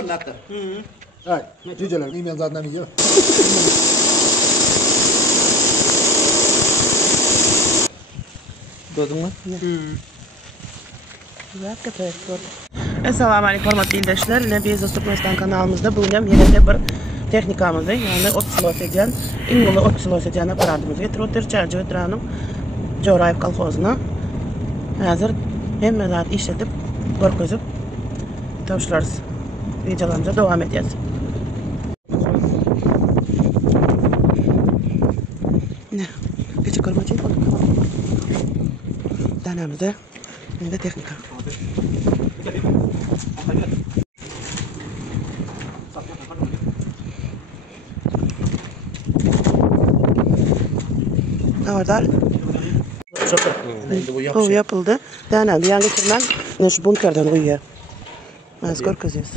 çocuklar ne yaptı? Ay, cüceler imen zaten yiyor. Gördün mü? Assalamu alaikum hormatly izleyiciler. Yine Bezos Turkmenistan kanalımızda bugün yine bir texnikamızda yani otsilosejan, ingulu otsilosejan aparatımızı getirip Çarjı Ötran'ın Jorayev kolxozuna hazır hem zat işletip görkezip tavşırarız. Videolarımıza devam edeceğiz. Ne? Geçik olmacı olduk. Danamızda yine de teknika. Ne var dar? Bu yapıldı. Danam yan getirmem. Ne şu bunkerden uyuyor. Az görkezeceğiz.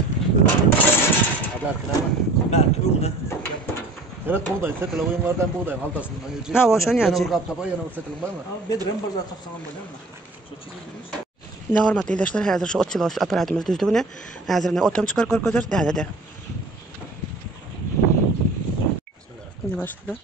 Belki burada. Evet buğday, setil oyunlardan buğday haltasından yiyecek. Ha, boşan yiyecek. Yana kap taba, yana setil var mı? Bedirem bir zaten kapsamam böyle mi? Ne hormatly izleyiciler, hazır şu otsilos aparatımız düzdüğüne hazır ne otam çıkar görkezir de. Ne başladı?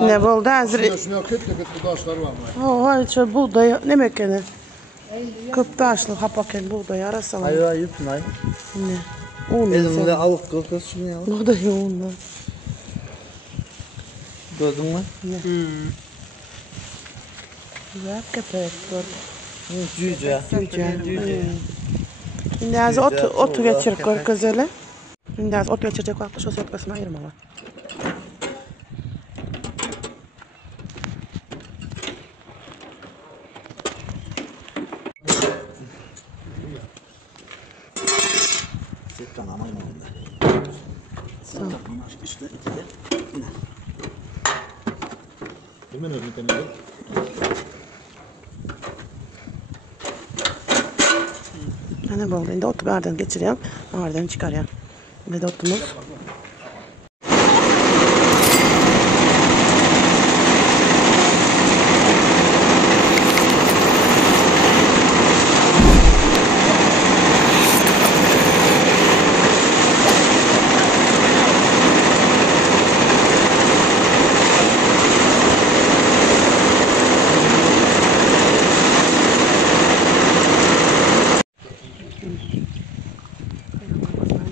Ne oldu hazır? Şuna kötü taşlar var mı? Hayır, şu buğday ne mekeni? Köp taşlı hapaken buğday arasalar. Hayır yutmay. Ne? Un. Elimde alıp kız şunu ya. Buğday unlu. Gördün mü? Güzel köpek var. Cüce. Şimdi az otu geçir görkezeli. Şimdi az ot geçirecek vakti şu setkasına ayırmalı. Sekkan amayım onda. Tamam. İşte ikide. Hemen öyle temizle. Ne oldu? Şimdi otu gardan geçiriyorum. Gardan çıkarıyorum. Ve de otumu.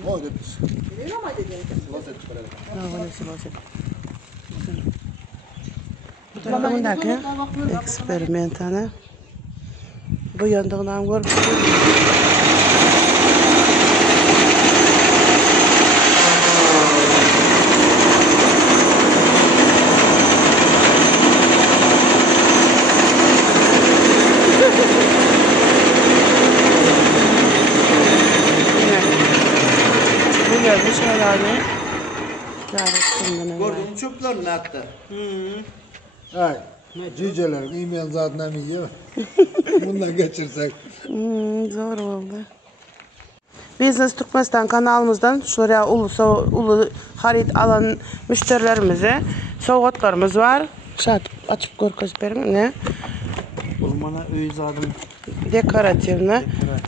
Oy demiş. Bu tarafındaki eksperimentane bu yandığından görüp bu gelmiş herhalde. Gördün mü çöpler ne yaptı? Ay, cüceler imen zaten yiyor. Bundan geçirsek. Zor oldu. Business Turkmenistan kanalımızdan şuraya ulu harit alan müşterilerimize soğutlarımız var. Şat açıp görkezberim ne? Olmana öyzadım. Dekoratifne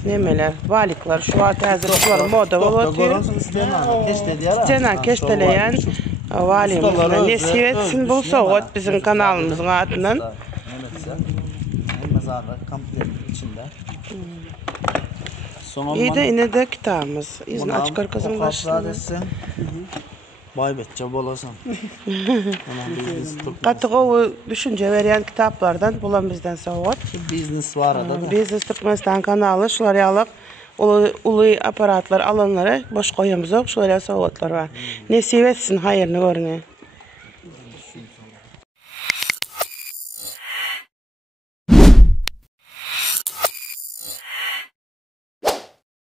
nemeler, valiklar, şu an hazır var moda oluyor. Stena keşteleyen valimiz ne sivetsin bu soğut bizim kanalımızın adından. Kamplerin içinde. İyi de yine de kitabımız. İzin açık arkasını başladı. Baybetçe bolasam. Qattiq o düşünce veren kitaplardan bulan bizden sağot. Biznes var da. Biznes Türkmenistan kanalı şular yalıq ulu aparatlar alanlara boş koyamız yok. Şular sağotlar var. Nesip etsin hayırını görüne.